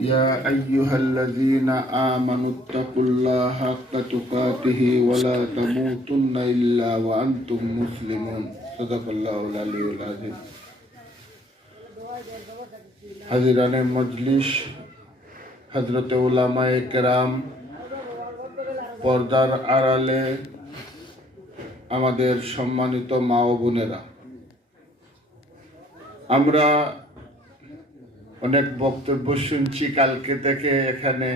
يا أيها الذين آمنوا اتقوا الله حق تقاته ولا تموتن إلا وأنتم مسلمون صدق الله العلي العظيم حضران মজলিস, হযরত উলামায়ে কেরাম, পর্দার আড়ালে আমাদের সম্মানিত মা ও বোনেরা, আমরা অনেক বক্তব্য শুনছি কালকে থেকে এখানে।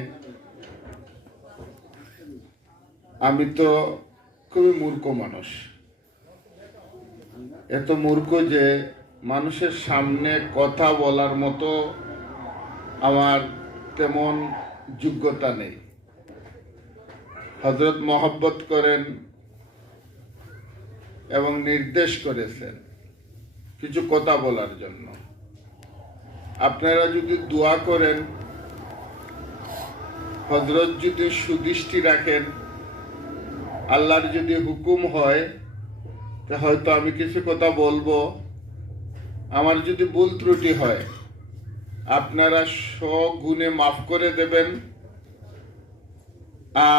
আমি তো খুবই মূর্খ মানুষ, এত মূর্খ যে মানুষের সামনে কথা বলার মতো আমার তেমন যোগ্যতা নেই। হযরত মহব্বত করেন এবং নির্দেশ করেছেন কিছু কথা বলার জন্য। আপনারা যদি দোয়া করেন, হযরত যদি সুদৃষ্টি রাখেন, আল্লাহর যদি হুকুম হয়, তা হয়তো আমি কিছু কথা বলবো। আমার যদি ভুল ত্রুটি হয়, আপনারা সগুণে মাফ করে দেবেন,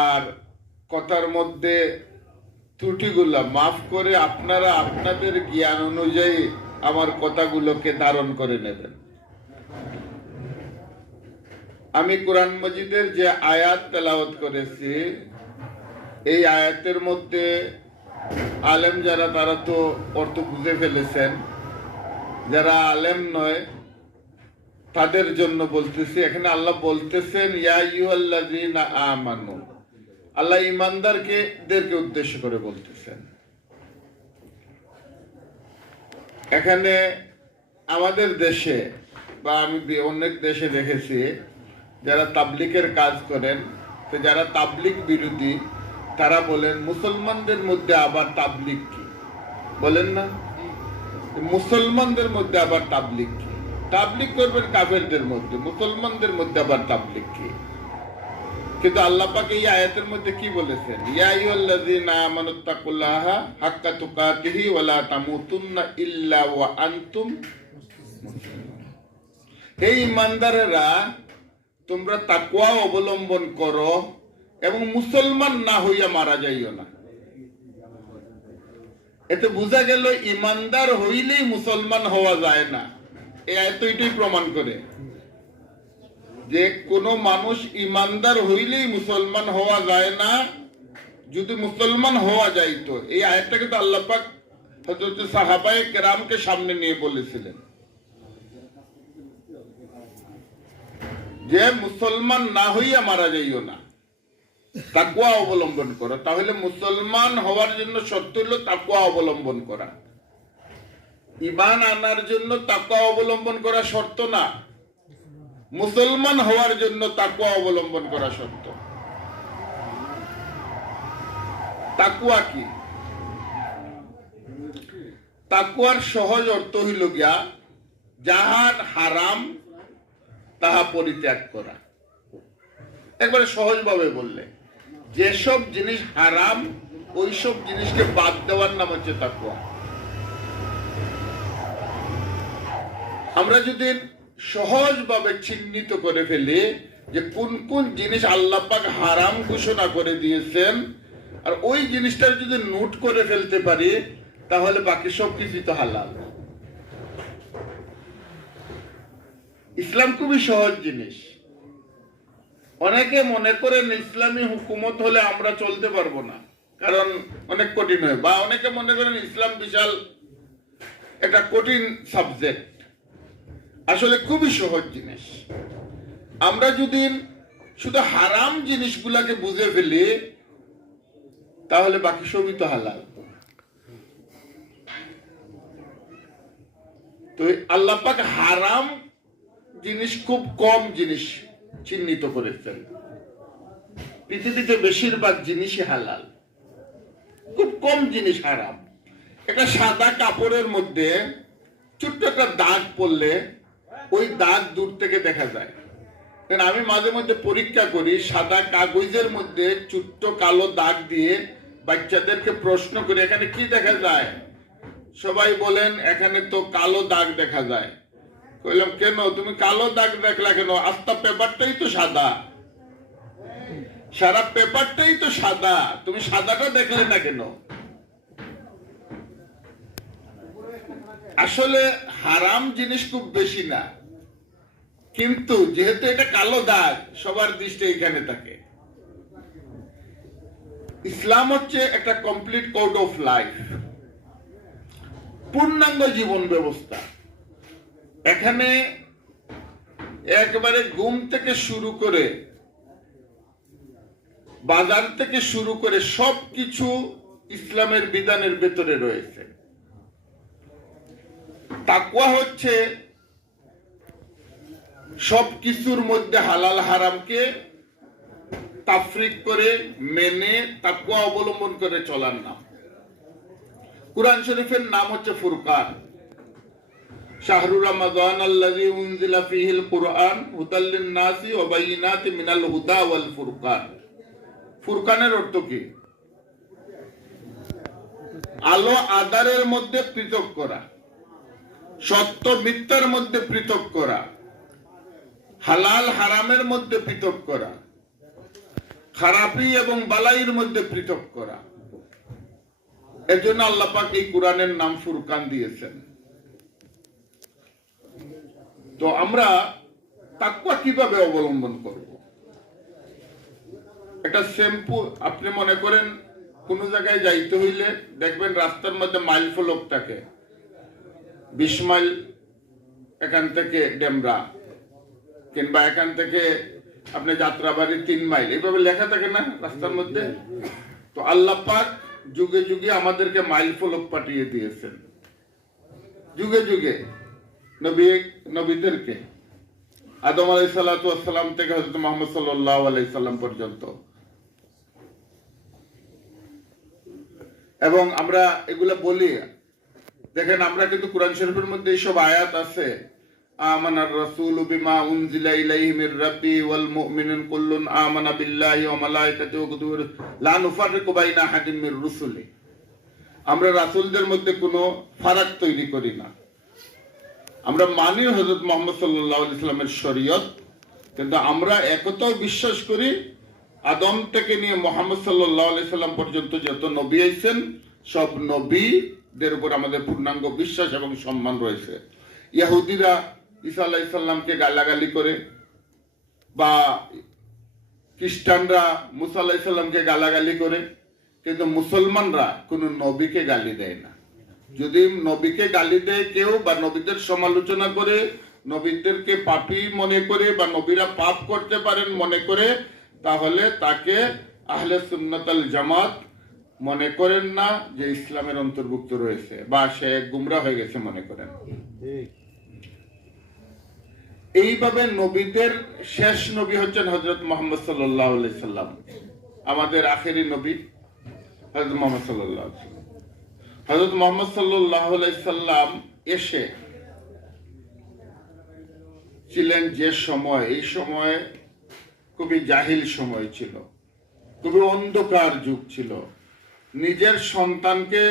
আর কথার মধ্যে ত্রুটিগুলো মাফ করে আপনারা আপনাদের জ্ঞান অনুযায়ী আমার কথাগুলোকে ধারণ করে নেবেন। আমি কোরআন মজিদের যে আয়াত তেলাওয়াত করেছি, এই আয়াতের মধ্যে আলেম যারা তারা তো অর্থ বুঝে ফেলেছেন, যারা আলেম নয় তাদের জন্য বলতেছি। এখানে আল্লাহ বলতেছেন ইয়া আইয়ুহাল্লাযীনা আমানু, আল্লাহ ইমানদারদেরকে উদ্দেশ্য করে বলতেছেন। এখানে আমাদের দেশে বা আমি অনেক দেশে দেখেছি যারা তাবলিগের কাজ করেন, তো যারা তাবলিগ বিরোধী তারা বলেন মুসলমানদের মধ্যে আবার তাবলিগ কি, বলেন না? মুসলমানদের মধ্যে আবার তাবলিগ কি? তাবলিগ করবেন কাফেরদের মধ্যে, মুসলমানদের মধ্যে আবার তাবলিগ কি? কিন্তু আল্লাহ পাক এই আয়াতের মধ্যে কি বলেছেন? ইয়া আইয়ুহাল্লাযীনা আমানুত্তাকুল্লাহা হাক্কা তুকাতিহি ওয়া লা তামুতুন্না ইল্লা ওয়া আনতুম মুসলিমুন। এই ইমানদারেরা, তোমরা তাকওয়া অবলম্বন করো এবং মুসলমান না হইয়া মারা যাইও না। এতে বোঝা গেল ইমানদার হইলেই মুসলমান হওয়া যায় না। এই আয়াত এটাই প্রমাণ করে যে কোনো মানুষ ইমানদার হইলেই মুসলমান হওয়া যায় না। যদি মুসলমান হওয়া যাইতো, এই আয়াতটাকে তো আল্লাহ পাক হযরত সাহাবায়ে কেরামকে সামনে নিয়ে বলেছিলেন যে মুসলমান না হইয়া মারা যাইও না, তাকওয়া অবলম্বন করো। তাহলে মুসলমান হওয়ার জন্য শর্ত হলো তাকওয়া অবলম্বন করা। ঈমান আনার জন্য তাকওয়া অবলম্বন করা শর্ত না, মুসলমান হওয়ার জন্য তাকওয়া অবলম্বন করা শর্ত। তাকওয়া কি? তাকওয়ার সহজ অর্থ হইল গিয়া যাহার হারাম তাহা পরিত্যাগ করা। একবারে সহজভাবে বললে, যেসব জিনিস হারাম ওইসব জিনিসকে বাদ দেওয়ার নাম হচ্ছে তাকওয়া। আমরা যদি সহজভাবে চিহ্নিত করে ফেলি যে কোন কোন জিনিস আল্লাহ পাক হারাম ঘোষণা করে দিয়েছেন, আর ওই জিনিসটার যদি নোট করে ফেলতে পারি, তাহলে বাকি সবকিছু তো হালাল। ইসলাম খুবই সহজ জিনিস। অনেকে মনে করেন ইসলামী হুকুমত হলে আমরা চলতে পারবো না, কারণ অনেক কঠিন হয়, বা অনেকে মনে করেন ইসলাম বিশাল একটা কঠিন সাবজেক্ট। আসলে খুবই সহজ জিনিস। আমরা যদি শুধু হারাম জিনিসগুলাকে বুঝে ফেলি, তাহলে বাকি সবই তো হালাল। তো আল্লাহ পাক হারাম জিনিস খুব কম জিনিস চিহ্নিত করেছেন। পৃথিবীতে বেশিরভাগ জিনিসই হালাল, খুব কম জিনিস হারাম। একটা সাদা কাপড়ের মধ্যে ছোট্ট একটা দাগ পড়লে ওই দাগ দূর থেকে দেখা যায়। আমি মাঝে মধ্যে পরীক্ষা করি, সাদা কাগজের মধ্যে ছোট্ট কালো দাগ দিয়ে বাচ্চাদেরকে প্রশ্ন করি এখানে কি দেখা যায়। সবাই বলেন এখানে তো কালো দাগ দেখা যায়। কইলাম কেন তুমি কালো দাগ দেখলা কেন? আস্তা পেপারটাই তো সাদা, সারা পেপারটাই তো সাদা, তুমি সাদাটা দেখলে না কেন? আসলে হারাম জিনিস খুব বেশি না, কিন্তু যেহেতু এটা কালো দাগ সবার দৃষ্টি এখানে থাকে। ইসলাম হচ্ছে একটা কমপ্লিট কোড অফ লাইফ, পূর্ণাঙ্গ জীবন ব্যবস্থা। এখানে একবারে ঘুম থেকে শুরু করে, বাজার থেকে শুরু করে সবকিছু ইসলামের বিধানের ভেতরে রয়েছে। তাকওয়া হচ্ছে সবকিছুর মধ্যে হালাল হারামকে তাফরিক করে মেনে তাকওয়া অবলম্বন করে চলার নাম। কুরআন শরীফের নাম হচ্ছে ফুরকান। শাহরু রমাদান আল্লাযী উনজিলা ফীহিল কুরআন হুদাল লিন-নাসি ওয়া বাইয়িনাতিন মিনাল হুদা ওয়াল ফুরকান। ফুরকানের অর্থ কি? আলো আঁধারের মধ্যে পৃথক করা, সত্য মিথ্যার মধ্যে পৃথক করা, হালাল হারামের মধ্যে পৃথক করা, খারাপি এবং বালাইয়ের মধ্যে পৃথক করা। এজন্য আল্লাহ পাক এই কোরআনের নাম ফুরকান দিয়েছেন। তো আমরা তাকওয়া কিভাবে অবলম্বন করব? একটা শ্যাম্পু, আপনি মনে করেন কোন জায়গায় যাইতে হইলে দেখবেন রাস্তার মধ্যে মাইল ফলক থাকে, 20 মাইল এখান থেকে ডেমরা, কিংবা এখান থেকে আপনি যাত্রাবাড়ি 3 মাইল, এইভাবে লেখা থাকে না রাস্তার মধ্যে? তো আল্লাহ পাক যুগে যুগে আমাদেরকে মাইল ফলক পাঠিয়ে দিয়েছেন, যুগে যুগে নবীদেরকে, আদম আলাইহিস সালাতু ওয়াস সালাম থেকে হযরত মুহাম্মদ সাল্লাল্লাহু আলাইহি সাল্লাম পর্যন্ত। এবং আমরা এগুলা বলি, দেখেন আমরা কিন্তু কোরআন শরীফের মধ্যে এইসব আয়াত আছে, আমানার রাসূলু বিমা উনজিলা ইলাইহি মির রাব্বি ওয়াল মুমিনুন কুল্লুন আমানা বিল্লাহি ওয়া মালাইকাতিহি ওয়া কুতুবিহি লা নুফাররিকু বাইনা আহাদিন মির রুসুলি। আমরা রাসূলদের মধ্যে কোনো ফারাক তৈরি করি না, আমরা মানি হযরত মুহাম্মদ সাল্লাল্লাহু আলাইহি সাল্লামের শরীয়ত, কিন্তু আমরা একতাও বিশ্বাস করি আদম থেকে নিয়ে মুহাম্মদ সাল্লাল্লাহু আলাইহি সাল্লাম পর্যন্ত যত নবী আইছেন সব নবীদের উপর আমাদের পূর্ণাঙ্গ বিশ্বাস এবং সম্মান রয়েছে। ইহুদিরা ঈসা আলাইহিস সালামকে গালাগালি করে, বা খ্রিস্টানরা মুসা আলাইহিস সালামকে গালাগালি করে, কিন্তু মুসলমানরা কোনো নবীকে গালি দেয় না। যদি নবীকে গালি দেয় কেউ বা নবীদের সমালোচনা করে, নবীদেরকে পাপী মনে করে বা নবীরা পাপ করতে পারেন মনে করে, তাহলে তাকে আহলে সুন্নাত আল জামাত মনে করেন না যে ইসলামের অন্তর্ভুক্ত রয়েছে, বা সে গুমরা হয়ে গেছে মনে করেন। এইভাবে নবীদের শেষ নবী হচ্ছেন হযরত মুহাম্মদ সাল্লাল্লাহু আলাইহি সাল্লাম, আমাদের আখেরি নবী হযরত মুহাম্মদ সাল্লাল্লাহু আলাইহি সাল্লাম। হযরত মুহাম্মদ সাল্লাল্লাহু আলাইহি সাল্লাম এসে ছিলেন যে সময়, এই সময় খুবই জাহিল সময় ছিল, খুবই অন্ধকার যুগ ছিল। নিজের সন্তানকে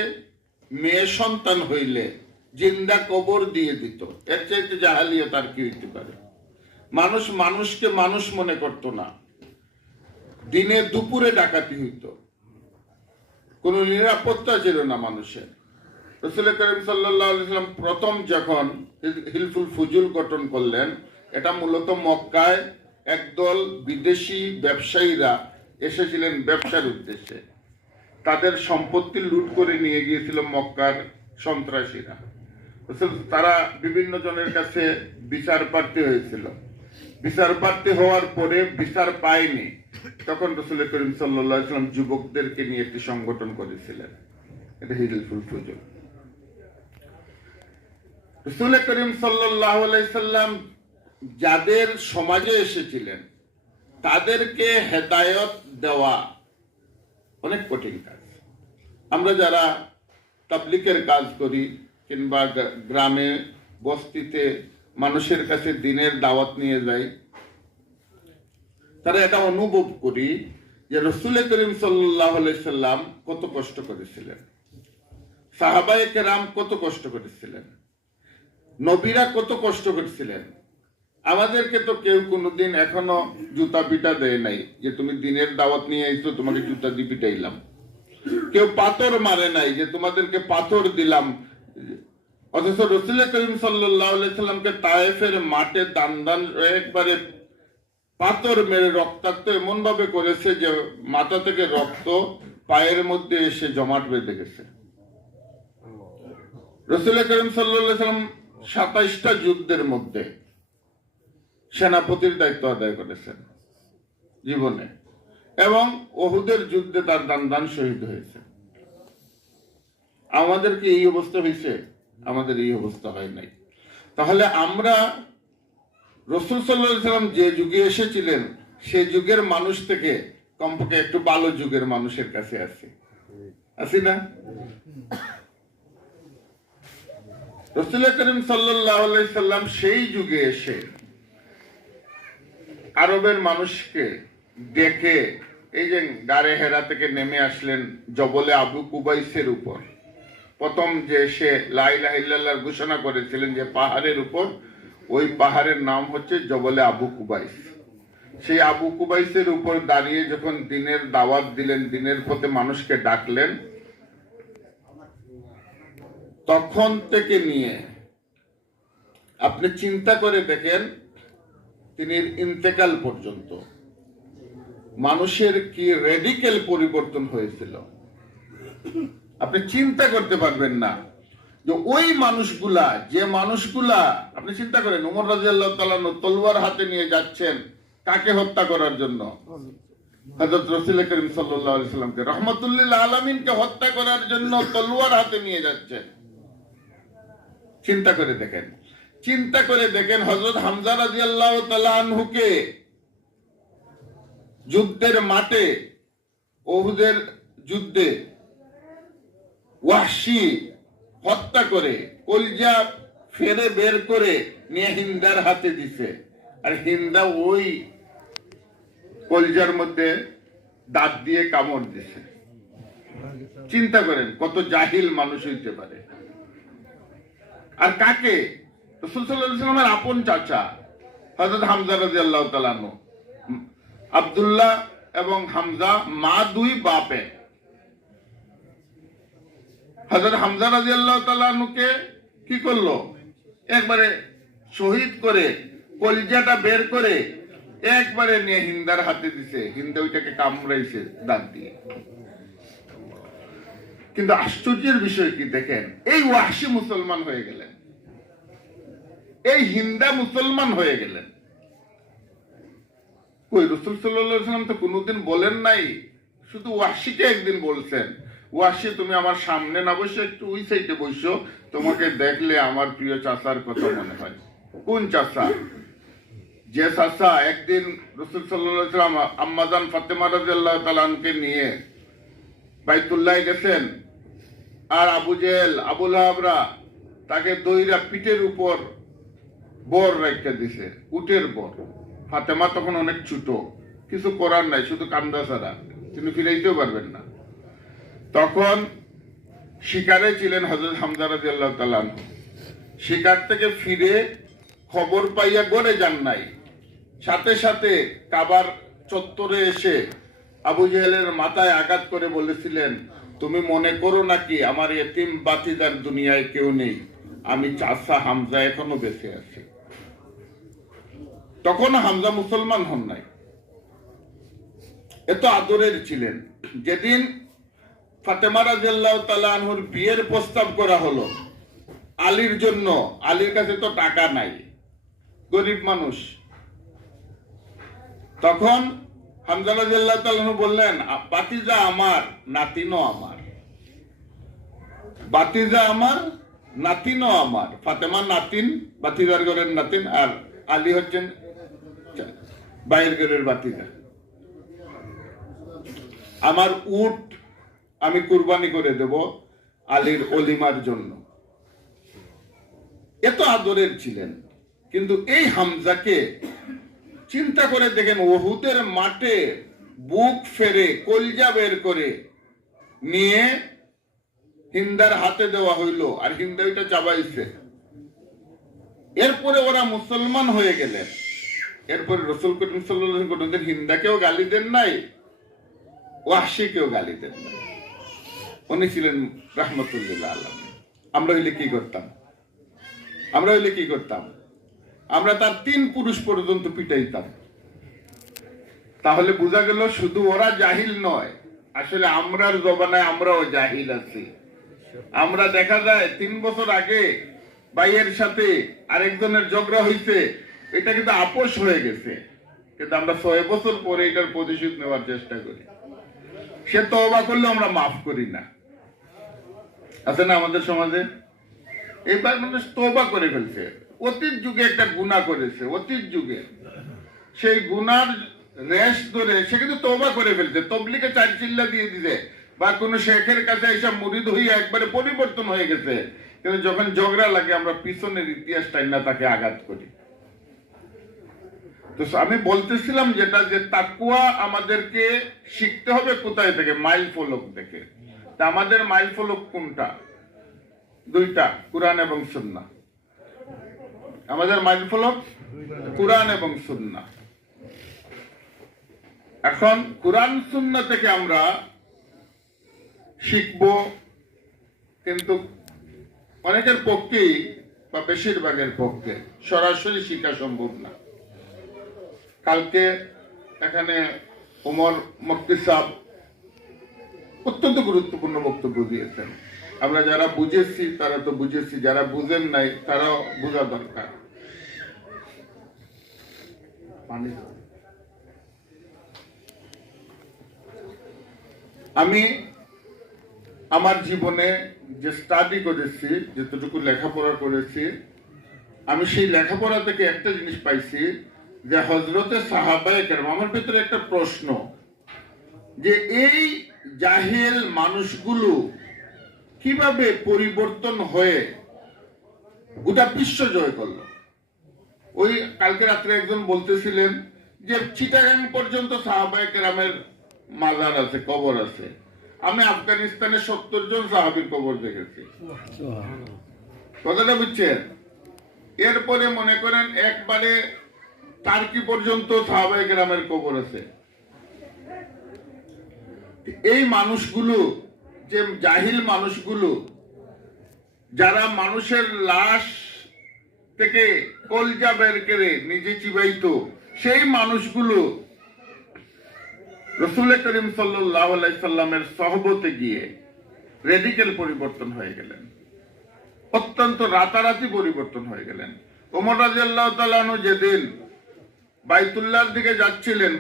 মেয়ে সন্তান হইলে জিন্দা কবর দিয়ে দিত, এর চাইতে জাহালিয়ত আর কি হইতে পারে? মানুষ মানুষকে মানুষ মনে করতো না, দিনে দুপুরে ডাকাতি হইতো, কোনো নিরাপত্তা ছিল না মানুষের। রাসূল করিম সাল্লাল্লাহু আলাইহি ওয়াসাল্লাম প্রথম যখন হিলফুল ফুজুল গঠন করলেন, এটা মূলত মক্কায় একদল বিদেশি ব্যবসায়ীরা এসেছিলেন ব্যবসার উদ্দেশ্যে। তাদের সম্পত্তি লুট করে নিয়ে গিয়েছিল মক্কার সন্ত্রাসীরা। তারা বিভিন্ন জনের কাছে বিচার প্রার্থী হয়েছিল, বিচার প্রার্থী হওয়ার পরে বিচার পায়নি, তখন রাসূল করিম সাল্লাল্লাহু আলাইহি ওয়াসাল্লাম যুবকদেরকে নিয়ে একটি সংগঠন করেছিলেন, এটা হিলফুল ফুজুল। রাসূল করিম সাল্লাল্লাহু আলাইহি সাল্লাম যাদের সমাজে এসেছিলেন তাদেরকে হেদায়েত দেওয়া অনেক কঠিন কাজ। আমরা যারা তাবলীগের কাজ করি কিংবা গ্রামে বস্তিতে মানুষের কাছে দ্বীনের দাওয়াত নিয়ে যাই, তারা এটা অনুভব করি যে রাসূল করিম সাল্লাল্লাহু আলাইহি সাল্লাম কত কষ্ট করেছিলেন, সাহাবায়ে কেরাম কত কষ্ট করেছিলেন। নবীরা কত কষ্ট করছিলেন। আমাদেরকে তো কেউ কোনোদিন এখনো জুতা পিটা দেয় নাই যে তুমি দিনের দাওয়াত নিয়ে আইছো তোমাকে জুতা দিয়ে পিটাইলাম। কেউ পাথর মারে নাই যে তোমাদেরকে পাথর দিলাম। অথচ রাসূল করিম সাল্লাল্লাহু আলাইহি সাল্লামকে তায়েফের মাঠে দান দান একবারে পাথর মেরে রক্তাক্ত এমন ভাবে করেছে যে মাথা থেকে রক্ত পায়ের মধ্যে এসে জমাট বেঁধে গেছে। রাসূল করিম সাল্লাল্লাহু আলাইহি সাল্লাম 27টা যুদ্ধের মধ্যে সেনাপতির দায়িত্ব আদায় করেছেন জীবনে, এবং ওহুদের যুদ্ধে তার দান শহীদ হয়েছে। আমাদের কি এই অবস্থা হয়েছে? আমাদের এই অবস্থা হয় নাই। তাহলে আমরা রাসূল সাল্লাল্লাহু আলাইহি সাল্লাম যে যুগে এসেছিলেন সে যুগের মানুষ থেকে কমপক্ষে একটু ভালো যুগের মানুষের কাছে আছি না? রাসূল করিম সাল্লাল্লাহু আলাইহি সাল্লাম সেই যুগে এসে আরবের মানুষকে দেখে এই যে গারে হেরা থেকে নেমে আসলেন জবলে আবু কুবাইসের উপর, প্রথম যে সে লা ইলাহা ইল্লাল্লাহ ঘোষণা করেছিলেন যে পাহাড়ের উপর, ওই পাহাড়ের নাম হচ্ছে জবলে আবু কুবাইস। সেই আবু কুবাইসের উপর দাঁড়িয়ে যখন দিনের দাওয়াত দিলেন, দিনের পথে মানুষকে ডাকলেন, তখন থেকে নিয়ে আপনি চিন্তা করে দেখেন তিনি ইন্তেকাল পর্যন্ত মানুষের কি রেডিক্যাল পরিবর্তন হয়েছিল। আপনি চিন্তা করতে পারবেন না যে ওই মানুষগুলা, যে মানুষগুলা, আপনি চিন্তা করেন ওমর রাদিয়াল্লাহু তাআলা তলোয়ার হাতে নিয়ে যাচ্ছেন কাকে হত্যা করার জন্য? হযরত রাসূল করিম সাল্লাল্লাহু আলাইহি সাল্লামকে, রাহমাতুল লিল আলামিনকে হত্যা করার জন্য তলোয়ার হাতে নিয়ে যাচ্ছেন। চিন্তা করে দেখেন, চিন্তা করে দেখেন হযরত হামজা রাদিয়াল্লাহু তাআলা আনহুকে যুদ্ধের মাঠে, ওহুদের যুদ্ধে ওয়াহশী হত্যা করে কলজা ফেরে বের করে নিয়ে হিন্দার হাতে দিছে, আর হিন্দা ওই কলজার মধ্যে দাঁত দিয়ে কামড় দিছে। চিন্তা করেন কত জাহিল মানুষ হইতে পারে। আর কাকে? রাসূল সাল্লাল্লাহু আলাইহি ওয়াসাল্লামের আপন চাচা হযরত হামজা রাদিয়াল্লাহু তাআলা আনহু। আব্দুল্লাহ এবং হামজা মা দুই বাপে। হযরত হামজা রাদিয়াল্লাহু তাআলা আনহুকে কি করলো? একবারে শহীদ করে কলজাটা বের করে একবারে নিয়ে হিন্দার হাতে দিছে। হিন্দা ওইটাকে কামড়াইছে দাঁত দিয়ে। কিন্তু আশ্চর্যের বিষয় কি দেখেন, এই ওয়াহশী মুসলমান হয়ে গেলেন, এই হিন্দা মুসলমান হয়ে গেলেন। ওই রাসূল সাল্লাল্লাহু আলাইহি ওয়াসাল্লাম তো কোনোদিন বলেন নাই, শুধু ওয়াহশীকে একদিন বলছেন, ওয়াহশী তুমি আমার সামনে না বসে একটু ওই সাইডে বসো, তোমাকে দেখলে আমার প্রিয় চাচার কথা মনে হয়। কোন চাচা? যে চাচা একদিন রাসূল সাল্লাল্লাহু আলাইহি ওয়াসাল্লাম আম্মাজান ফাতেমা রাদিয়াল্লাহু তাআলা আনহাকে নিয়ে বাইতুল্লাহ গেছেন, আর আবু জেহেল আবু লাহাবরা তাকে দইরা পিঠের উপর বর রেখে দিছে, উটের বর। ফাতেমা তখন অনেক ছোট, কিছু করার নাই, শুধু কান্দা ছাড়া, তিনি ফিরাইতেও পারবেন না। তখন শিকারে ছিলেন হযরত হামজা রাদিয়াল্লাহু তাআলা আনহু। শিকার থেকে ফিরে খবর পাইয়া গড়ে যান নাই, সাথে সাথে কাবার চত্বরে এসে আবু জেহেলের মাথায় আঘাত করে বলেছিলেন, তুমি মনে করো নাকি আমার এতিম বাতিদার দুনিয়ায় কেউ নেই? আমি চাচা হামজা এখনো বেঁচে আছি। তখন হামজা মুসলমান হন নাই, এত আদরের ছিলেন। যেদিন ফাতেমা রাদিয়াল্লাহু তাআলা আনহুর বিয়ের প্রস্তাব করা হলো আলীর জন্য, আলীর কাছে তো টাকা নাই, গরিব মানুষ। তখন হামজা রাদিয়াল্লাহু তাআলা আনহু বললেন, বাতিজা আমার, নাতিনও আমার, বাতিজা আমার, নাতিনও আমার। ফাতেমা নাতিন, বাতিজার ঘরের নাতিন, আর আলী হচ্ছেন বাইরের ঘরের বাতিজা। আমার উট আমি কুরবানি করে দেব আলীর অলিমার জন্য। এত আদরের ছিলেন। কিন্তু এই হামজাকে চিন্তা করে দেখেন, ওহুদের মাঠে বুক ফেরে কলজা বের করে নিয়ে হিন্দার হাতে দেওয়া হইল, আর হিন্দা ওইটা চাবাইছে। এরপরে ওরা মুসলমান হয়ে গেলেন। এরপরে রাসূল করিম সাল্লাল্লাহু আলাইহি ওয়াসাল্লাম কোনদিন হিন্দাকেও গালি দেন নাই, ওয়াহশীকেও গালি দেন নাই। উনি ছিলেন রাহমাতুল লিল আলামিন। আমরা হইলে কি করতাম? আমরা তার 3 পুরুষ পর্যন্ত পিটাইতাম। তাহলে বোঝা গেল শুধু ওরা জাহিল নয়, আসলে আমরার জবানায় আমরাও জাহিল আছি। আমরা দেখা যায় 3 বছর আগে ভাইয়ের সাথে আরেকজনের ঝগড়া হইছে, এটা কিন্তু আপোষ হয়ে গেছে, কিন্তু আমরা 6 বছর পরে এটার প্রতিশোধ নেওয়ার চেষ্টা করি। সে তওবা করলে আমরা মাফ করি না, আছে না আমাদের সমাজে? এইবার মানুষ তওবা করে ফেলছে, অতীত যুগে একটা গুনাহ করেছে, অতীত যুগে সেই গুনার রেশ ধরে সে কিন্তু তওবা করে ফেলছে, তবলিগে 4 চিল্লা দিয়ে দিছে, বা কোন শেখের কাছে এসে মুরিদ হইয়া একবারে পরিবর্তন হয়ে গেছে। কিন্তু যখন ঝগড়া লাগে আমরা পিছনের ইতিহাসটাই না তাকে আঘাত করি। তো আমি বলতেছিলাম যেটা, যে তাকওয়া আমাদেরকে শিখতে হবে কোথায় থেকে? মাইল ফলক থেকে। তা আমাদের মাইল ফলক কোনটা? 2টা, কুরআন এবং সুন্নাহ। আমাদের মাইল ফলক কুরআন এবং সুন্নাহ। এখন কুরআন সুন্নাহ থেকে আমরা শিখব, কিন্তু অনেকের পক্ষেই বা বেশিরভাগের পক্ষে সরাসরি শিখা সম্ভব না। কালকে এখানে ওমর মুফতি সাহেব অত্যন্ত গুরুত্বপূর্ণ বক্তব্য দিয়েছেন। আমরা যারা বুঝেছি তারা তো বুঝেছি, যারা বুঝেন নাই তারাও বোঝা দরকার। আমি আমার জীবনে যে স্টাডি করেছি, যতটুকু লেখাপড়া করেছি, আমি সেই লেখাপড়া থেকে একটা জিনিস পাইছি, যে হযরতে সাহাবায়ে কেরাম, আমার ভিতরে একটা প্রশ্ন, যে এই জাহেল মানুষগুলো কিভাবে পরিবর্তন হয়ে গোটা বিশ্ব জয় করলো। ওই কালকে রাত্রে একজন বলতেছিলেন যে চিটাগাং পর্যন্ত সাহাবায়ে কেরামের মাজার আছে, কবর আছে। আমি আফগানিস্তানে 70 জন সাহাবীর কবর দেখেছি। কথাটা বুঝছেন? এরপরে মনে করেন একবারে টার্কি পর্যন্ত সাহাবায়ে কেরামের কবর আছে। এই মানুষগুলো, যে জাহিল মানুষগুলো, যারা মানুষের লাশ থেকে কলজা বের করে নিজে চিবাইতো, সেই মানুষগুলো রাসূল করিম সাল্লাল্লাহু আলাইহি সাল্লামের সহবতে গিয়ে রেডিক্যাল পরিবর্তন হয়ে গেলেন, অত্যন্ত রাতারাতি পরিবর্তন হয়ে গেলেন। ওমর রাদিয়াল্লাহু তাআলা আনহু যেদিন বাইতুল্লাহর দিকে যাচ্ছিলেন,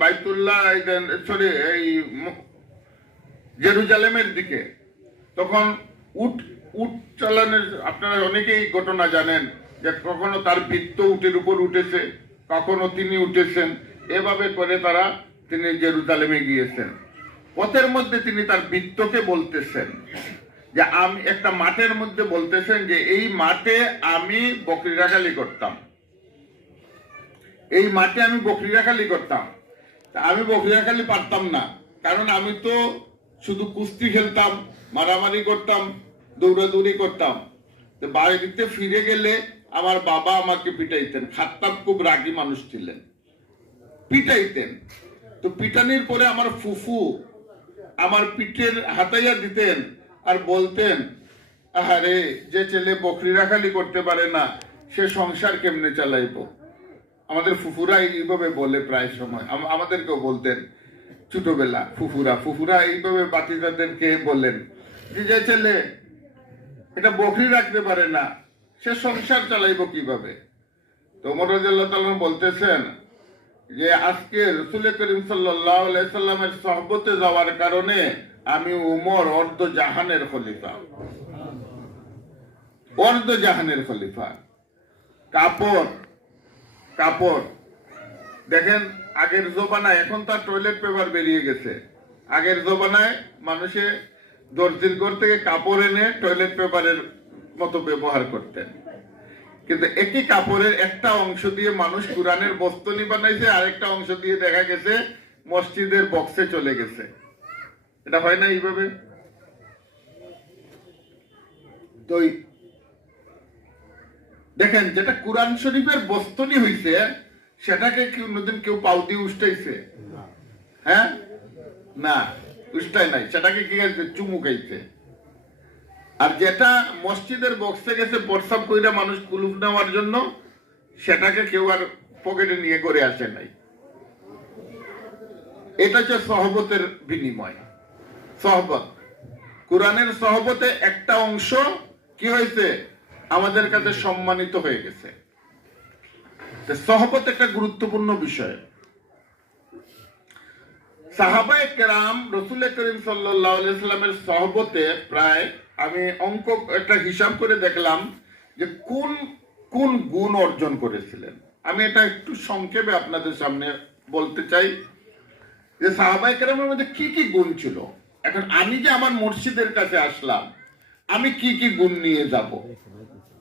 এই জেরুজালেমের দিকে, তখন উট চালানের, আপনারা অনেকেই ঘটনা জানেন, যে কখনো তার বৃত্ত উটের উপর উঠেছে, কখনো তিনি উঠেছেন, এভাবে করে তিনি জেরুজালেমে গিয়েছেন। পথের মধ্যে তিনি তার বৃত্তকে বলতেছেন, যে আমি একটা মাঠের মধ্যে বলতেছেন, যে এই মাঠে আমি বকরি রাখালি করতাম, এই মাঠে আমি বকরি রাখালি করতাম। আমি বকরি রাখালি পারতাম না, কারণ আমি তো শুধু কুস্তি খেলতাম, মারামারি করতাম, দৌড়াদৌড়ি করতাম। তো বাড়িতে ফিরে গেলে আমার বাবা আমাকে পিটাইতেন। খাত্তাব খুব রাগী মানুষ ছিলেন, পিটাইতেন। তো পিটানির পরে আমার ফুফু আমার পিঠের হাতাইয়া দিতেন আর বলতেন, আহারে, যে ছেলে বকরি রাখালি করতে পারে না সে সংসার কেমনে চালাইব। আমাদের ফুফুরা এইভাবে বলে, প্রায় সময় আমাদেরকেও বলতেন ছোটবেলা, ফুফুরা এইভাবে বাতিদাদেরকে বলেন, যে ছেলে এটা বকরি রাখতে পারে না সে সংসার চালাইব কিভাবে। তো ওমর রাদিয়াল্লাহু তাআলা বলতেছেন, যে আজকে রাসূল করিম সাল্লাল্লাহু আলাইহি সাল্লামের সহবতে যাওয়ার কারণে আমি ওমর অর্ধ জাহানের খলিফা, অর্ধ জাহানের খলিফা। কাপড় দেখেন, আগের জমানায়, এখন তার টয়লেট পেপার বেরিয়ে গেছে, আগের জমানায় মানুষে দর্জির ঘর থেকে কাপড় এনে টয়লেট পেপারের মতো ব্যবহার করতেন। কিন্তু একই কাপড়ের একটা অংশ দিয়ে মানুষ কুরআনের বস্তনি বানাইছে, আরেকটা অংশ দিয়ে দেখা গেছে মসজিদের বক্সে চলে গেছে। এটা হয় না এইভাবে? তো দেখেন, যেটা কোরআন শরীফের বস্তনি হইছে সেটাকে কি অন্যদিন কেউ পাউ দিয়ে উষ্টাইছে? হ্যাঁ, না, উষ্টাই নাই। সেটাকে কি গেছে? চুমু খাইছে। আর যেটা মসজিদের বক্সে গেছে প্রস্রাব কইরা মানুষ কুলুপ নেওয়ার জন্য, সেটাকে কেউ আর পকেটে নিয়ে করে আসে নাই। এটা হচ্ছে সহবতের বিনিময়। সহবত, কোরআনের সহবতে একটা অংশ কি হয়েছে? আমাদের কাছে সম্মানিত হয়ে গেছে। সহবত একটা গুরুত্বপূর্ণ বিষয়। সাহাবায়ে কেরাম রাসূল করিম সাল্লাল্লাহু আলাইহি সাল্লামের সহবতে প্রায়, আমি অঙ্ক একটা হিসাব করে দেখলাম যে কোন কোন গুণ অর্জন করেছিলেন। আমি এটা একটু সংক্ষেপে আপনাদের সামনে বলতে চাই যে সাহাবায়ে কেরামের মধ্যে কি কি গুণ ছিল। এখন আমি যে আমার মুর্শিদের কাছে আসলাম, আমি কি কি গুণ নিয়ে যাব,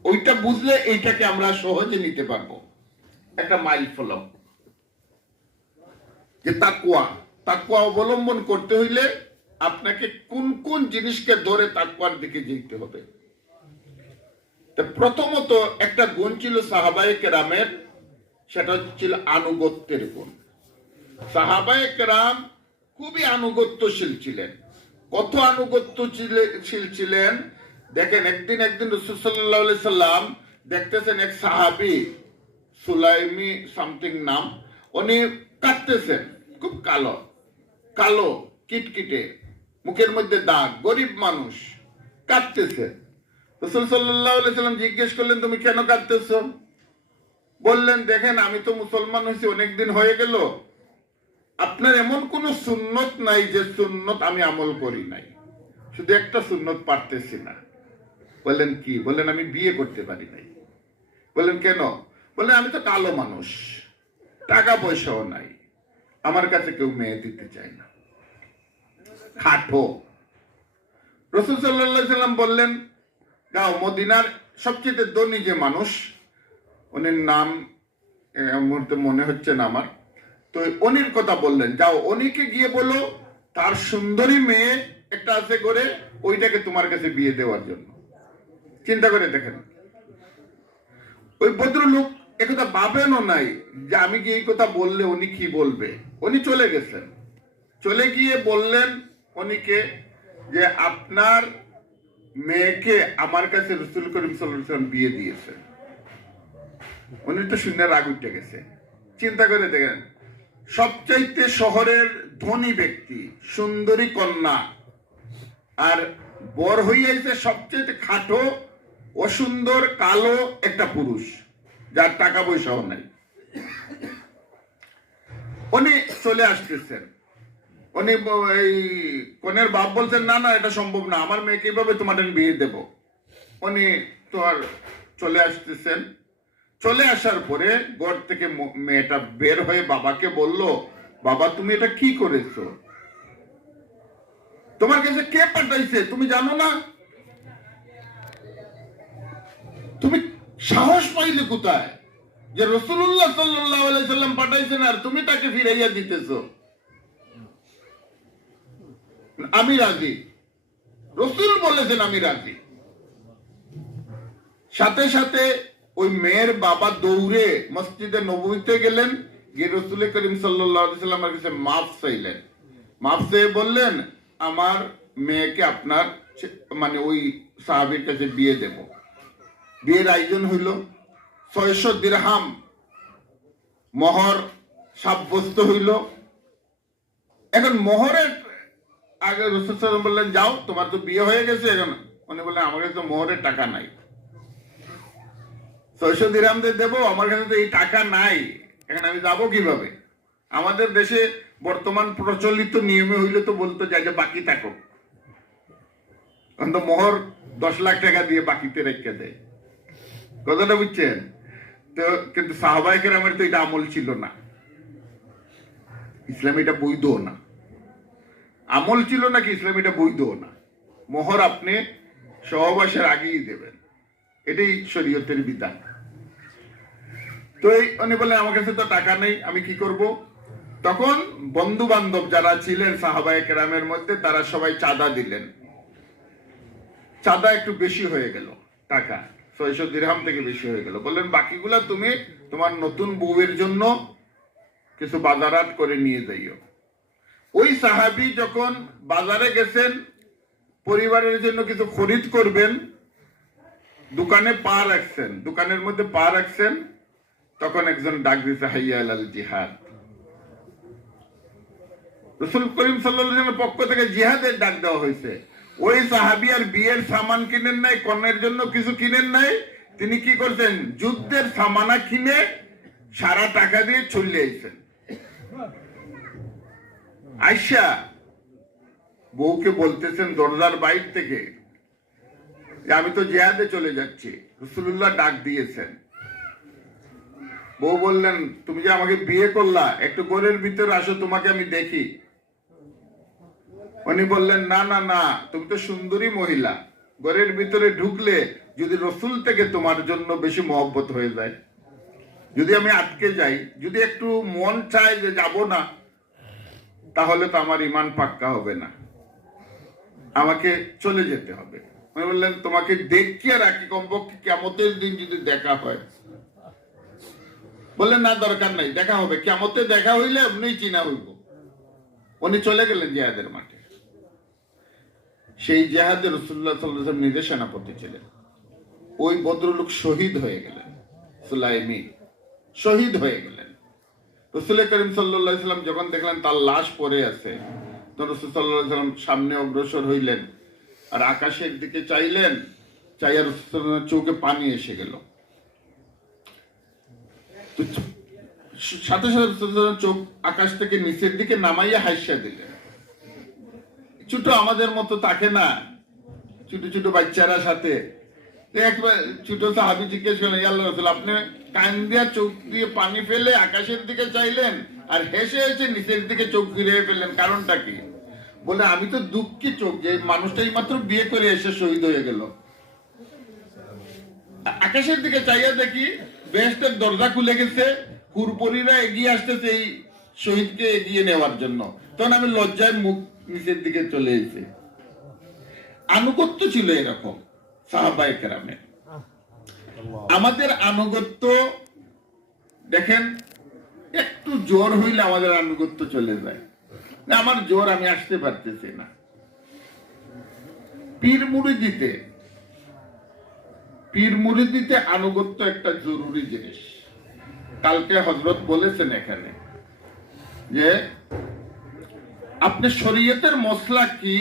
ওইটা বুঝলে এইটাকে আমরা সহজে নিতে পারবো। একটা মাইল ফলক যে তাকওয়া, তাকওয়া অবলম্বন করতে হইলে আপনাকে কোন কোন জিনিসকে ধরে তাকওয়ার দিকে যেতে হবে। তো প্রথমত একটা গুণ ছিল সাহাবায়ে কেরামের, সেটা ছিল আনুগত্যের গুণ। সাহাবায়ে কেরাম খুবই আনুগত্যশীল ছিলেন। কত আনুগত্যশীল ছিলেন দেখেন, একদিন রাসূল সাল্লাল্লাহু আলাইহি সাল্লাম দেখতেছেন এক সাহাবী, সুলাইমি সামথিং নাম, উনি কাঁদতেছেন, খুব কালো কালো কিটকিটে, মুখের মধ্যে দাগ, গরিব মানুষ, কাঁদতেছে। রাসূল সাল্লাল্লাহু আলাইহি সাল্লাম জিজ্ঞেস করলেন, তুমি কেন কাঁদতেছো? বললেন, দেখেন আমি তো মুসলমান হয়েছি অনেকদিন হয়ে গেল, আপনার এমন কোন সুন্নত নাই যে সুন্নত আমি আমল করি নাই, শুধু একটা সুন্নত পারতেছি না। বললেন কি? বললেন আমি বিয়ে করতে পারি নাই। বললেন কেন? বললেন আমি তো কালো মানুষ, টাকা পয়সাও নাই, আমার কাছে কেউ মেয়ে দিতে চায় না, খাটো। রাসূল সাল্লাল্লাহু আলাইহি সাল্লাম বললেন, যাও মদিনার সবচেয়ে ধনী যে মানুষ, উনির নাম মুহূর্তে মনে হচ্ছে না আমার, তো উনির কথা বললেন, যাও উনিকে গিয়ে বলো তার সুন্দরী মেয়ে একটা আছে করে, ওইটাকে তোমার কাছে বিয়ে দেওয়ার জন্য। চিন্তা করে দেখেন, ওই ভদ্রলোক একথা ভাবেনও নাই যে আমি কি এই কথা বললে উনি কি বলবে। উনি চলে গেছেন, চলে গিয়ে বললেন উনিকে যে আপনার মেয়েকে আমার কাছে রাসূল করিম সাল্লাল্লাহু আলাইহি ওয়াসাল্লাম বিয়ে দিয়েছেন। উনি তো শুনে রাগ উঠে গেছে। চিন্তা করে দেখেন, সবচাইতে শহরের ধনী ব্যক্তি, সুন্দরী কন্যা, আর বর হইয়াছে সবচেয়ে খাটো, অসুন্দর, কালো একটা পুরুষ, যার টাকা পয়সাও নাই। উনি চলে আসতেছেন, উনি এই কনের বাপ বলছেন, না না এটা সম্ভব না, আমার মেয়েকে এইভাবে তোমাদের বিয়ে দেব। উনি তো আর চলে আসতেছেন। চলে আসার পরে ঘর থেকে মেয়েটা বের হয়ে বাবাকে বলল, বাবা তুমি এটা কি করেছো? তোমার কাছে কে পাঠাইছে তুমি জানো না? তুমি সাহস পাইলে কোথায় যে রাসূলুল্লাহ সাল্লাল্লাহু আলাইহি সাল্লাম পাঠাইছেন আর তুমি তাকে ফিরাইয়া দিতেছো? আমি রাজি, রাসূল বলেছেন আমি রাজি। সাথে সাথে ওই মেয়ের বাবা দৌড়ে মসজিদে নববীতে গেলেন, গিয়ে রাসূল করিম সাল্লাল্লাহু আলাইহি সাল্লামের কাছে মাফ চাইলেন। মাফ চেয়ে বললেন, আমার মেয়েকে আপনার মানে ওই সাহাবীর কাছে বিয়ে দেব। বিয়ের আয়োজন হইল, 600 দিরহাম মোহর সাব্যস্ত হইল। এখন মোহরের আগে রাসূল সাল্লাল্লাহু আলাইহি ওয়াসাল্লাম বললেন, যাও তোমার তো বিয়ে হয়ে গেছে। এখন উনি বললেন, আমার কাছে তো মোহরের টাকা নাই, 600 দিরহাম দেবো, আমার কাছে তো এই টাকা নাই, এখন আমি যাবো কিভাবে? আমাদের দেশে বর্তমান প্রচলিত নিয়মে হইলে তো বলতো যে বাকি থাকো, তো মোহর 10 লাখ টাকা দিয়ে বাকিতে রেখে দেয়। কথাটা বুঝছেন তো? কিন্তু সাহাবায়ে কেরামের তো এটা আমল ছিল না, ইসলাম এটা বৈধ না। আমল ছিল না কি ইসলাম এটা বৈধ না। মোহর আপনি সহবাসের আগেই দেবেন, এটাই শরীয়তের বিধান। তো উনি বললেন, আমার কাছে তো টাকা নেই, আমি কি করব? তখন বন্ধু বান্ধব যারা ছিলেন সাহাবায়ে কেরামের মধ্যে, তারা সবাই চাঁদা দিলেন। চাঁদা একটু বেশি হয়ে গেল টাকা, 600 দিরহাম থেকে বেশি হয়ে গেল। বললেন বাকিগুলা তুমি তোমার নতুন বউয়ের জন্য কিছু বাজারাত করে নিয়ে যাইও। ওই সাহাবী যখন বাজারে গেছেন পরিবারের জন্য কিছু খরিদ করবেন, দোকানে পা রাখছেন, দোকানের মধ্যে পা রাখছেন, তখন একজন ডাক দিতে হাইয়া আলাল জিহাদ। রাসূল করিম সাল্লাল্লাহু আলাইহি ওয়াসাল্লামের পক্ষ থেকে জিহাদের ডাক দেওয়া হয়েছে। ওই সাহাবী আর বিয়ের সামান কিনেন নাই, কন্যার জন্য কিছু কিনেন নাই, তিনি কি করছেন যুদ্ধের সামানা কিনে সারা টাকা দিয়ে চলে আইছেন। আয়শা বউকে বলতেছেন দরজার বাইর থেকে যে আমি তো জিহাদে চলে যাচ্ছি, রাসূলুল্লাহ ডাক দিয়েছেন। বউ বললেন তুমি যে আমাকে বিয়ে করলা, একটু ঘরের ভিতরে আসো, তোমাকে আমি দেখি। উনি বললেন না না না, তুমি তো সুন্দরী মহিলা, ঘরের ভিতরে ঢুকলে যদি রাসূল থেকে তোমার জন্য বেশি মহব্বত হয়ে যায়, যদি আমি আটকে যাই, যদি একটু মন চায় যে যাব না, তাহলে তো আমার ঈমান পাক্কা হবে না, আমাকে চলে যেতে হবে। উনি বললেন তোমাকে দেখিয়ে রাখি, কমপক্ষে কিয়ামতের দিন যদি দেখা হয়। বললেন না দরকার নাই, দেখা হবে, কিয়ামতে দেখা হইলে এমনি চিনা হইব। উনি চলে গেলেন জিহাদের মাঠে। সেই জিহাদে রাসূলুল্লাহ সাল্লাল্লাহু আলাইহি ওয়াসাল্লাম নিজে সেনাপতি ছিলেন। ওই ভদ্রলোক শহীদ হয়ে গেলেন, সুলাইমি শহীদ হয়ে গেলেন। রাসূল করিম সাল্লাল্লাহু আলাইহি ওয়াসাল্লাম যখন দেখলেন তার লাশ পড়ে আছে, তখন রাসূল সাল্লাল্লাহু আলাইহি ওয়াসাল্লাম সামনে অগ্রসর হইলেন আর আকাশের দিকে চাইলেন, চাইয়া রাসূলের চোখে পানি এসে গেল। সাথে সাথে চোখ আকাশ থেকে নিচের দিকে নামাইয়া হাসিয়া দিলেন। ছোট আমাদের মতো তাকে না, ছোট ছোট বাচ্চারা সাথে একবার ছোট সাহাবী জিজ্ঞেস করলেন ইয়া আল্লাহর রাসূল, আপনি কান দিয়া চোখ দিয়ে পানি ফেলে আকাশের দিকে চাইলেন আর হেসে হেসে নিচের দিকে চোখ ফিরিয়ে ফেললেন, কারণটা কি? বলে আমি তো দুঃখী চোখ, যে মানুষটাই মাত্র বিয়ে করে এসে শহীদ হয়ে গেল। আকাশের দিকে চাইয়া দেখি বেহেশতের দরজা খুলে গেছে, হুরপরীরা এগিয়ে আসতেছে এই শহীদকে এগিয়ে নেওয়ার জন্য। তখন আমি লজ্জায় মুখ নিচের দিকে চলে এসেছি। আনুগত্য ছিল এরকম সাহাবায়ে কেরামের। আমাদের আনুগত্য দেখেন, একটু জোর হইলে আমাদের আনুগত্য চলে যায়। আমার জোর, আমি আসতে পারতেছি না। পীর মুরিদিতে আনুগত্য একটা জরুরি জিনিস। কালকে হযরত বলেছেন এখানে যে আপনি শরীয়তের মসলা কি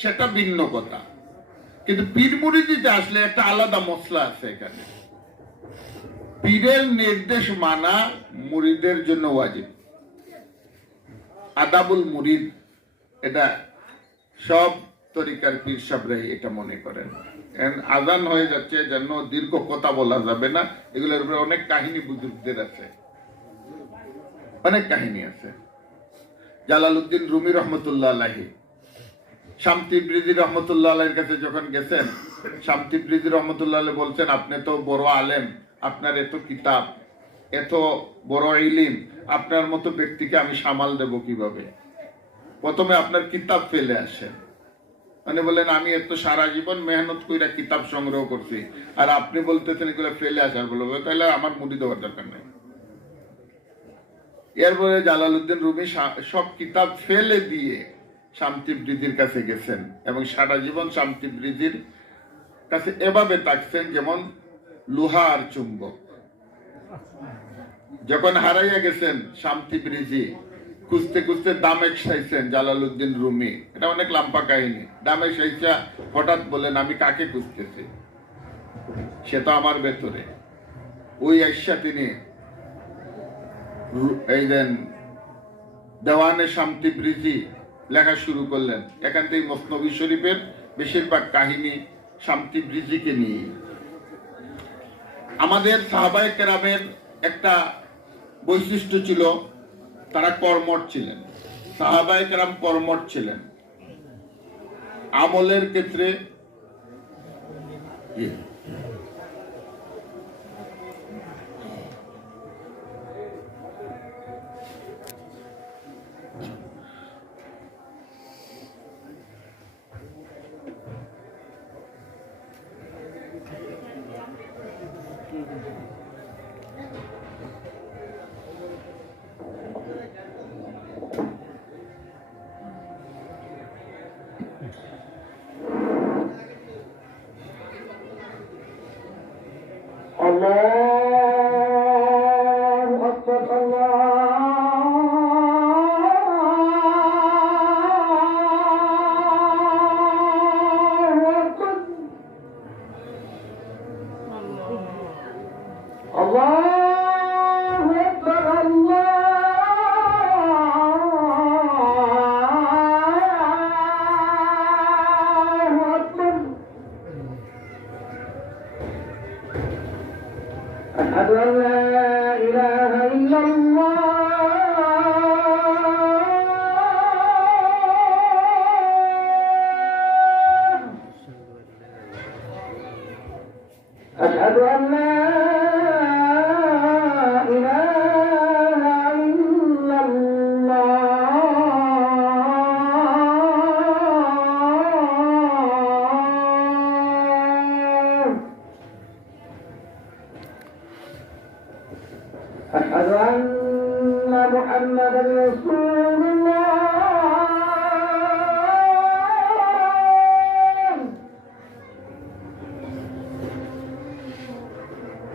সেটা ভিন্ন কথা, কিন্তু পীর মুরিদিতে আসলে একটা আলাদা মসলা আছে। এখানে পীরের নির্দেশ মানা মুরিদের জন্য ওয়াজিব। আদাবুল মুরিদ, এটা সব তরিকার পীর সাহেবরাই এটা মনে করেন। আজান হয়ে যাচ্ছে, যেন দীর্ঘ কথা বলা যাবে না। এগুলোর উপরে অনেক কাহিনী বুজুর্গদের আছে, অনেক কাহিনী আছে। জালালউদ্দিন রুমি রহমতুল্লাহ আলাইহি শামতিবৃজি রহমতুল্লাহ আলাইহির কাছে যখন গেছেন, শামতিবৃজি রহমতুল্লাহ আলাইহি বলছেন আপনি তো বড় আলেম, আপনার এত কিতাব, এত বড় ইলম, আপনার মতো ব্যক্তিকে আমি সামাল দেব কিভাবে? প্রথমে আপনার কিতাব ফেলে আসেন। মানে বলেন আমি এত সারা জীবন মেহনত কইরা কিতাব সংগ্রহ করছি, আর আপনি বলতেছেন এগুলো ফেলে আসার, বলবো তাহলে আমার মুড়ি দেওয়ার দরকার নেই। এরপরে জালালউদ্দিন রুমি সব কিতাব ফেলে দিয়ে শামতিবৃজির কাছে গেছেন এবং সারা জীবন শামতিবৃজির কাছে এভাবে থাকছেন যেমন লোহা আর চুম্বক। যখন হারাইয়া গেছেন শামতিবৃজি, খুঁজতে খুঁজতে দামেক চাইছেন জালালউদ্দিন রুমি। এটা অনেক লম্বা কাহিনী। দামেক চাইছা হঠাৎ বলেন আমি কাকে খুঁজতেছি, সে তো আমার ভেতরে। ওই আইসা তিনি এই দেন দেওয়ানে শামতিবৃজি লেখা শুরু করলেন। এখান থেকে মসনবী শরীফের বেশিরভাগ কাহিনী শামতিবৃজিকে নিয়ে। আমাদের সাহাবায়ে কেরামের একটা বৈশিষ্ট্য ছিল, তারা কর্মঠ ছিলেন। সাহাবায়ে কেরাম কর্মঠ ছিলেন আমলের ক্ষেত্রে। محمدا رسول الله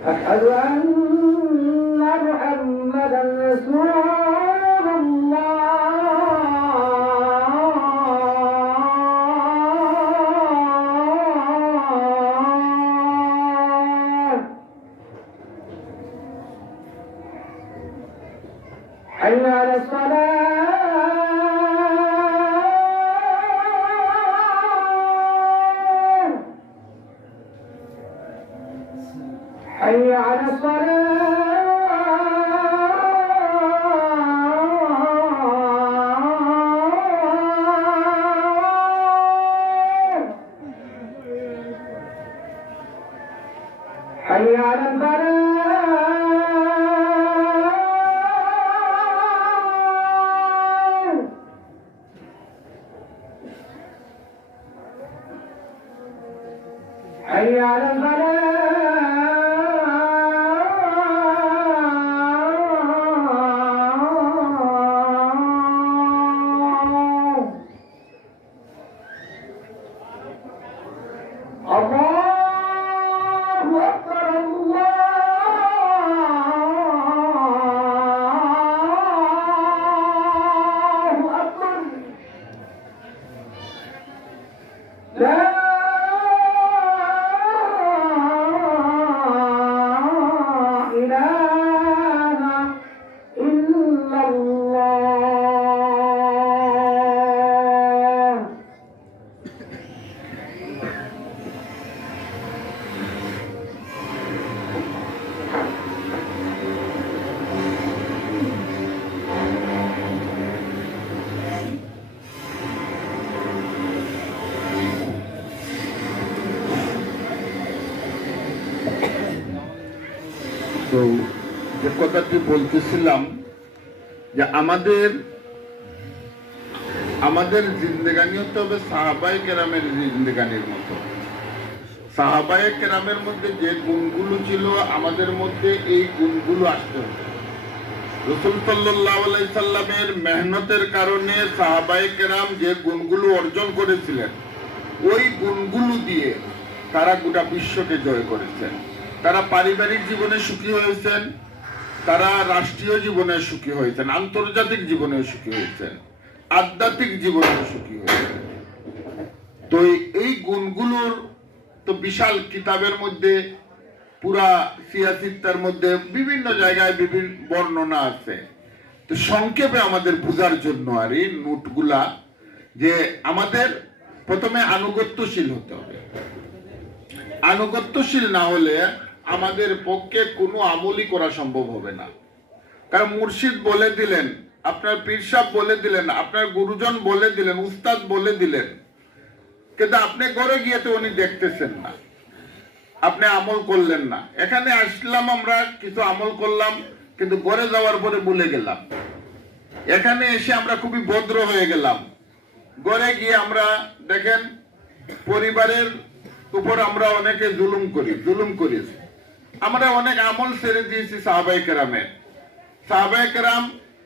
أشهد أن محمدا رسول الله حي على الصلاة حي على الصلاة حي على الفلاح حي على الفلاح الله أكبر الله أكبر لا إله إلا الله তো যে কথাটি বলতেছিলাম যে আমাদের জিন্দেগানি হতে হবে সাহাবায়ে কেরামের জিন্দেগানির মতো। সাহাবায়ে কেরামের মধ্যে যে গুণগুলো ছিল আমাদের মধ্যে এই গুণগুলো আসতে হবে। রাসূল সাল্লাল্লাহু আলাইহি সাল্লামের মেহনতের কারণে সাহাবায়ে কেরাম যে গুণগুলো অর্জন করেছিলেন ওই গুণগুলো দিয়ে তারা গোটা বিশ্বকে জয় করেছেন। তারা পারিবারিক জীবনে সুখী হয়েছেন, তারা রাষ্ট্রীয় জীবনে সুখী হয়েছেন, আন্তর্জাতিক জীবনে সুখী হয়েছেন, আধ্যাত্মিক জীবনে সুখী হয়েছেন। তো এই গুণগুলোর তো বিশাল কিতাবের মধ্যে পুরা সিয়াসিত্তার মধ্যে বিভিন্ন জায়গায় বিভিন্ন বর্ণনা আছে। তো সংক্ষেপে আমাদের বোঝার জন্য আর এই নোটগুলা যে আমাদের প্রথমে আনুগত্যশীল হতে হবে। আনুগত্যশীল না হলে আমাদের পক্ষে কোনো আমলই করা সম্ভব হবে না। কারণ মুর্শিদ বলে দিলেন, আপনার পীর সাহেব বলে দিলেন, আপনার গুরুজন বলে দিলেন, উস্তাদ বলে দিলেন, কিন্তু আপনি ঘরে গিয়ে তো উনি দেখতেছেন না, আপনি আমল করলেন না। এখানে আসলাম, আমরা কিছু আমল করলাম, কিন্তু ঘরে যাওয়ার পরে ভুলে গেলাম। এখানে এসে আমরা খুবই ভদ্র হয়ে গেলাম, ঘরে গিয়ে আমরা দেখেন পরিবারের উপর আমরা অনেকে জুলুম করেছি। আমরা অনেক আমল ছেড়ে দিয়েছি সাহাবায়ে কেরামের। সাহাবায়ে কেরাম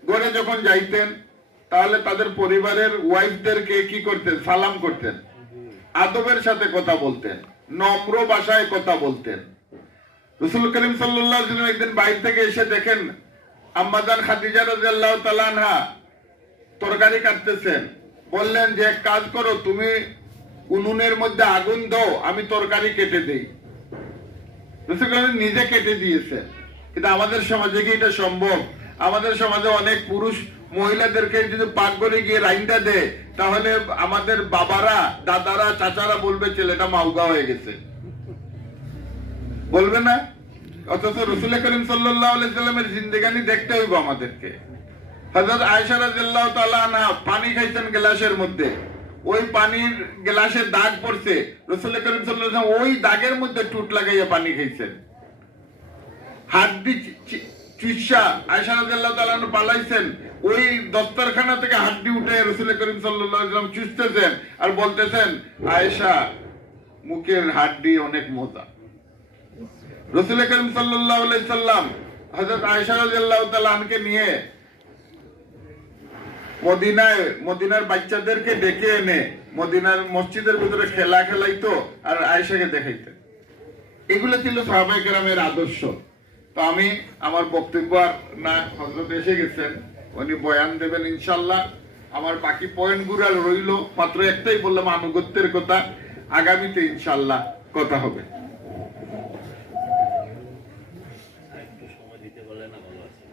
ঘরে যখন যাইতেন তাহলে তাদের পরিবারের ওয়াইফদেরকে কি করতেন? সালাম করতেন, আদবের সাথে কথা বলতেন, নম্র ভাষায় কথা বলতেন। রাসূল করিম সাল্লাল্লাহু আলাইহি ওয়াসাল্লাম একদিন বাইরে থেকে এসে দেখেন আম্মাজান খাদিজা রাদিয়াল্লাহু তাআলা আনহা তরকারি কাটতেছেন। বললেন যে এক কাজ করো, তুমি উনুনের মধ্যে আগুন দাও, আমি তরকারি কেটে দেই। রাসূল নিজে কেটে দিয়েছে। কিন্তু আমাদের সমাজে কি এটা সম্ভব? আমাদের সমাজে অনেক পুরুষ মহিলাদেরকে যদি পাকঘরে গিয়ে রাইন্দা দেয় তাহলে আমাদের বাবারা, দাদারা, চাচারা বলবে ছেলেটা মাউগা হয়ে গেছে, বলবে না? অথচ রাসূল করিম সাল্লাল্লাহু আলাইহি ওয়াসাল্লামের জিন্দেগানি দেখতে হইব আমাদেরকে। হযরত আয়েশা রাদিয়াল্লাহু তাআলা আনহা পানি খাইতেন গ্লাসের মধ্যে, ওই পানির গ্লাসে দাগ পড়ছে, রাসূল করিম সাল্লাল্লাহু আলাইহি ওয়াসাল্লাম ওই দাগের মধ্যে টুট লাগাইয়া পানি খাইছেন। হাড্ডি চুইসা আয়েশা রাদিয়াল্লাহু তাআলা আনহা পালাইছেন, ওই দস্তরখানা থেকে হাড্ডি উঠে রাসূল করিম সাল্লাল্লাহু আলাইহি ওয়াসাল্লাম চুষতেছেন আর বলতেছেন, আয়েশা মুখের হাড্ডি অনেক মজা। রাসূল করিম সাল্লাল্লাহু আলাইহি সাল্লাম হযরত আয়েশা রাদিয়াল্লাহু তাআলা আনহাকে নিয়ে মদিনার বাচ্চাদেরকে ডেকে এনে মদিনার মসজিদের ভিতরে খেলা খেলাইতো আর আয়েশাকে দেখাইতেন। এগুলো ছিল সাহাবায়ে কেরামের আদর্শ। তো আমি আমার বক্তব্য আর না, হযরত এসে গেছেন, উনি বয়ান দেবেন ইনশাআল্লাহ। আমার বাকি পয়েন্টগুলো রইল, মাত্র একটাই বললাম আনুগত্যের কথা, আগামীতে ইনশাআল্লাহ কথা হবে। একটু সময় দিতে পারলে না ভালো আছে।